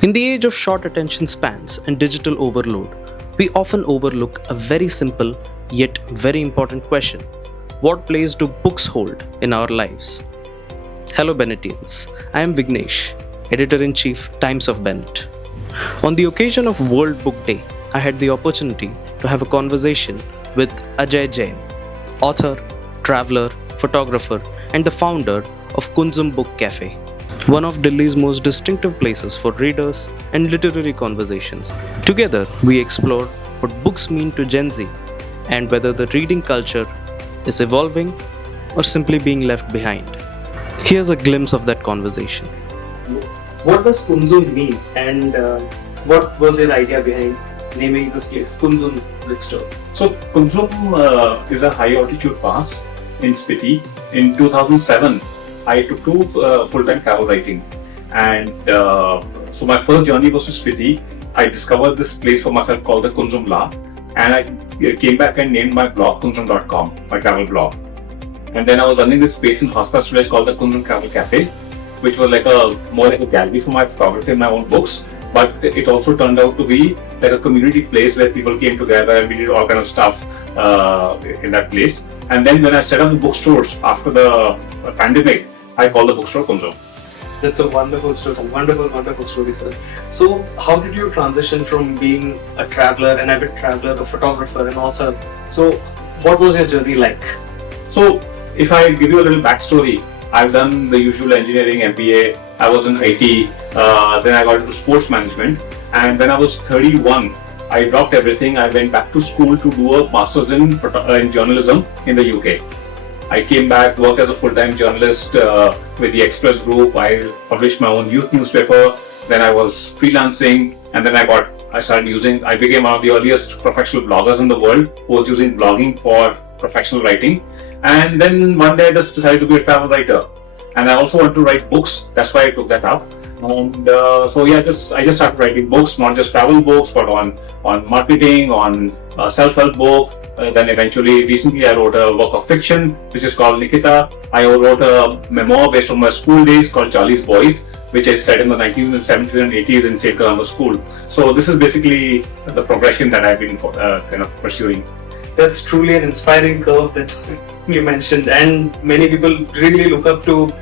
In the age of short attention spans and digital overload, we often overlook a very simple yet very important question. What place do books hold in our lives? Hello Bennettians, I am Vignesh, Editor-in-Chief, Times of Bennett. On the occasion of World Book Day, I had the opportunity to have a conversation with Ajay Jain, author, traveler, photographer, and the founder of Kunzum Book Cafe, one of Delhi's most distinctive places for readers and literary conversations. Together, we explored what books mean to Gen Z and whether the reading culture is evolving or simply being left behind. Here's a glimpse of that conversation. What does Kunzum mean, and what was your idea behind naming this place Kunzum Bookstore? So Kunzum is a high altitude pass in Spiti. In 2007, I took to full-time travel writing, and so my first journey was to Spiti. I discovered this place for myself called the Kunzum La, and I came back and named my blog kunzum.com, my travel blog. And then I was running this space in Housecross Village called the Kunzum Travel Cafe, which was more like a gallery for my photography and my own books. But it also turned out to be like a community place where people came together and we did all kind of stuff in that place. And then when I set up the bookstores after the pandemic, I called the bookstore Kunzum. That's a wonderful story, wonderful story, sir. So, how did you transition from being a traveler, an avid traveler, a photographer, an author? So, what was your journey like? So, if I give you a little backstory, I've done the usual engineering, MBA. I was in IT. Then I got into sports management. And when I was 31, I dropped everything. I went back to school to do a master's in journalism in the UK. I came back, worked as a full-time journalist with the Express Group. I published my own youth newspaper. Then I was freelancing, and then I became one of the earliest professional bloggers in the world who was using blogging for professional writing. And then one day I just decided to be a travel writer. And I also want to write books. That's why I took that up. And I just started writing books, not just travel books, but on marketing, on self-help book. Then eventually, recently I wrote a work of fiction, which is called Nikita. I wrote a memoir based on my school days called Charlie's Boys, which is set in the 1970s and 80s in St. Columba's School. So this is basically the progression that I've been kind of pursuing. That's truly an inspiring curve that you mentioned, and many people really look up to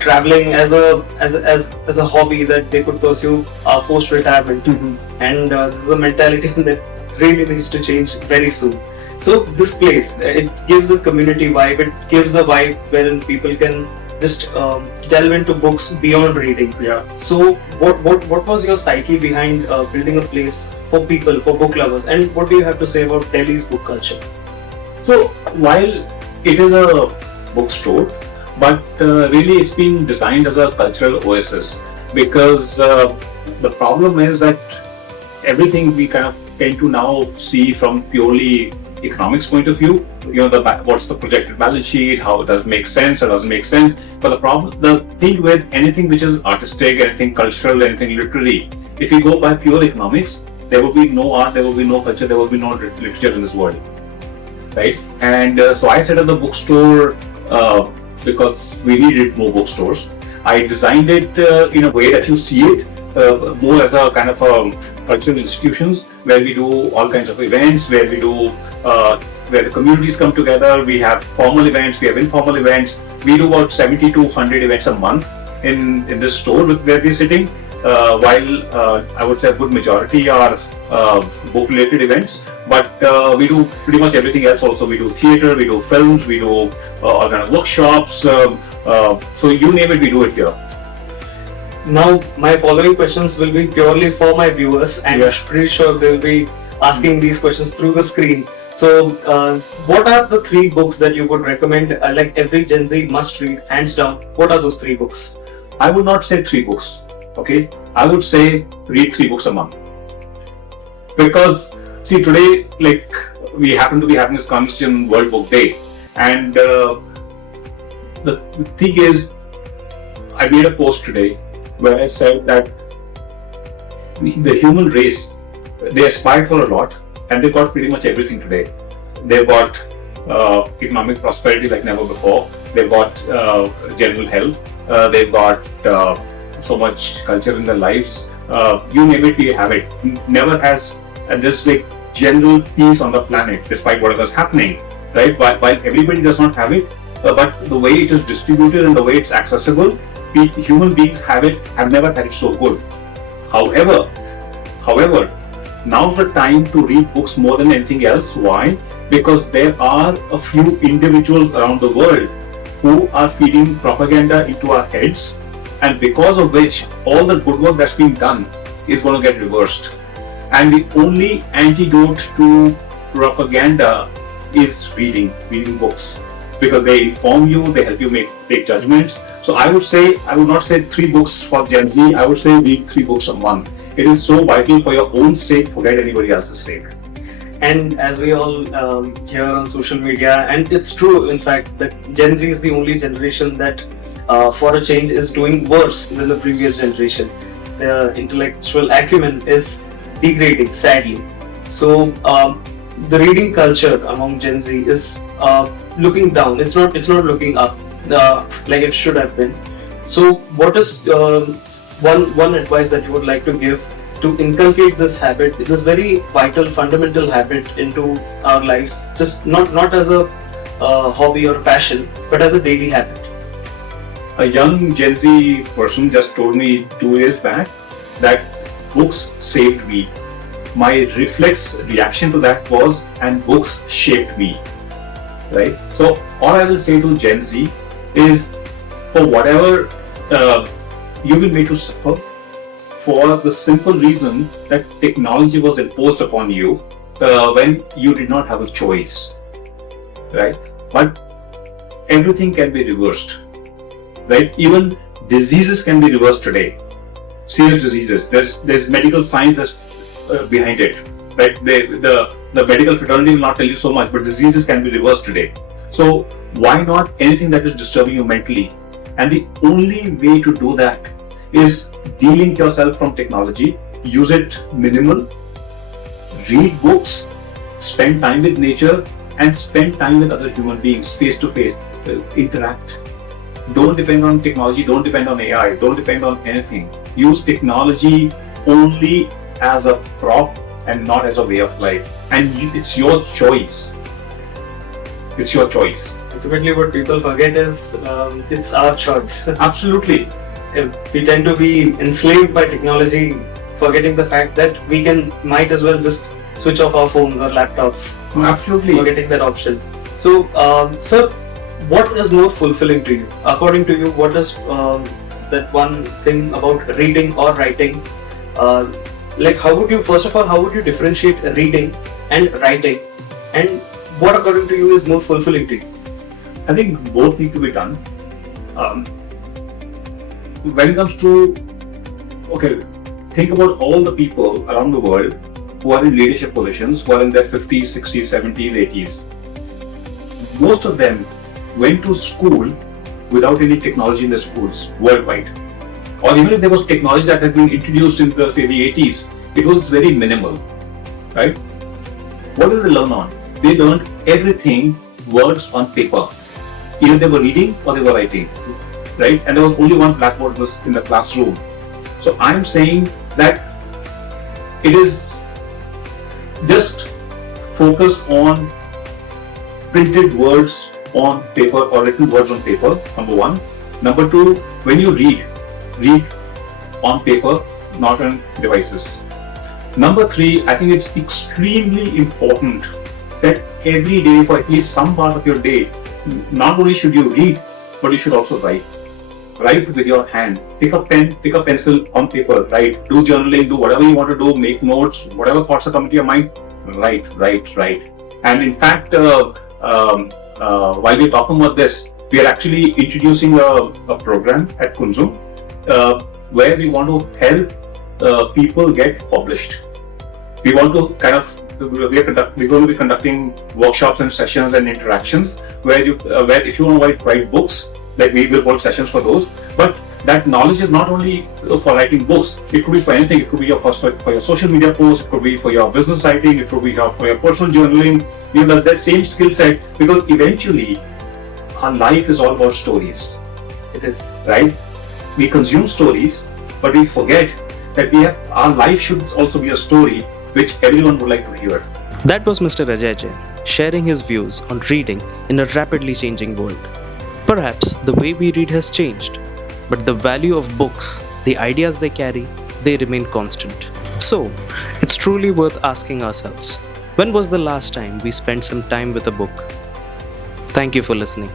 traveling as a hobby that they could pursue post retirement. Mm-hmm. And this is a mentality that really needs to change very soon. So this place, it gives a community vibe. It gives a vibe wherein people can just delve into books beyond reading. Yeah. So what was your psyche behind building a place for people, for book lovers, and what do you have to say about Delhi's book culture? So while it is a bookstore, but really it's been designed as a cultural oasis, because the problem is that everything we kind of tend to now see from purely economics point of view, what's the projected balance sheet, how it does make sense or doesn't make sense. But the thing with anything which is artistic, anything cultural, anything literary, if you go by pure economics, there will be no art, there will be no culture, there will be no literature in this world, right? And so I set up the bookstore because we needed more bookstores. I designed it in a way that you see it more as a kind of cultural institutions where we do all kinds of events, where we do where the communities come together. We have formal events, we have informal events. We do about 70 to 100 events a month in this store where we're sitting. While I would say a good majority are book-related events, but we do pretty much everything else also. We do theatre, we do films, we do all kind of workshops. So you name it, we do it here. Now, my following questions will be purely for my viewers, and I'm pretty sure they'll be asking these questions through the screen. So, what are the 3 books that you would recommend, like every Gen Z must read, hands down? What are those 3 books? I would not say 3 books, okay? I would say read 3 books a month. Because, see, today, like, we happen to be having this conversation World Book Day, and the thing is, I made a post today where I said that the human race, they aspired for a lot, and they got pretty much everything today. They've got economic prosperity like never before. They've got general health. They've got so much culture in their lives. you name it, we have it. Never has this like general peace on the planet, despite whatever is happening, right? While everybody does not have it, but the way it is distributed and the way it's accessible, human beings have never had it so good. However, now's the time to read books more than anything else. Why? Because there are a few individuals around the world who are feeding propaganda into our heads, and because of which all the good work that's been done is going to get reversed. And the only antidote to propaganda is reading books, because they inform you, they help you take judgments. So I would not say 3 books for Gen Z, I would say read 3 books a month. It is so vital for your own sake, forget anybody else's sake. And as we all hear on social media, and it's true, in fact, that Gen Z is the only generation that, for a change, is doing worse than the previous generation. Their intellectual acumen is degrading, sadly. So the reading culture among Gen Z is looking down. It's not looking up like it should have been. So what is one advice that you would like to give to inculcate this habit, this very vital, fundamental habit into our lives, just not as a hobby or passion, but as a daily habit? A young Gen Z person just told me 2 years back that books saved me. My reflex reaction to that was, and books shaped me, right? So all I will say to Gen Z is, for whatever you will make to suffer, for the simple reason that technology was imposed upon you when you did not have a choice, right? But everything can be reversed, right? Even diseases can be reversed today. Serious diseases. There's medical science that's behind it, right? The medical fraternity will not tell you so much, but diseases can be reversed today. So why not anything that is disturbing you mentally? And the only way to do that is de-link yourself from technology, use it minimal, read books, spend time with nature, and spend time with other human beings face to face, interact. Don't depend on technology, don't depend on AI, don't depend on anything. Use technology only as a prop and not as a way of life. And it's your choice. It's your choice. Ultimately, what people forget is it's our choice. Absolutely. We tend to be enslaved by technology, forgetting the fact that we might as well just switch off our phones or laptops. Absolutely. Forgetting that option. So, sir, what is more fulfilling to you? According to you, what is that one thing about reading or writing? How would you differentiate reading and writing? And what, according to you, is more fulfilling to you? I think both need to be done. When it comes to, think about all the people around the world who are in leadership positions, who are in their 50s, 60s, 70s, 80s. Most of them went to school without any technology in the schools worldwide. Or even if there was technology that had been introduced in the 80s, it was very minimal, right? What did they learn on? They learned everything words on paper. Either they were reading or they were writing, right? And there was only one blackboard in the classroom. So I'm saying that it is just focus on printed words on paper or written words on paper, number one. Number two, when you read on paper, not on devices. Number three, I think it's extremely important that every day, for at least some part of your day, not only should you read, but you should also write. Write with your hand. Pick a pen, pick a pencil on paper, write. Do journaling, do whatever you want to do, make notes, whatever thoughts are coming to your mind, write. And in fact, while we're talking about this, we are actually introducing a program at Kunzum where we want to help people get published. We want to we're going to be conducting workshops and sessions and interactions where if you want to write books, like we will hold sessions for those. But that knowledge is not only for writing books. It could be for anything. It could be for your social media posts. It could be for your business writing. It could be for your personal journaling. That same skill set, because eventually our life is all about stories. It is. Right? We consume stories, but we forget that our life should also be a story which everyone would like to hear. That was Mr. Ajay Jain, sharing his views on reading in a rapidly changing world. Perhaps the way we read has changed, but the value of books, the ideas they carry, they remain constant. So, it's truly worth asking ourselves, when was the last time we spent some time with a book? Thank you for listening.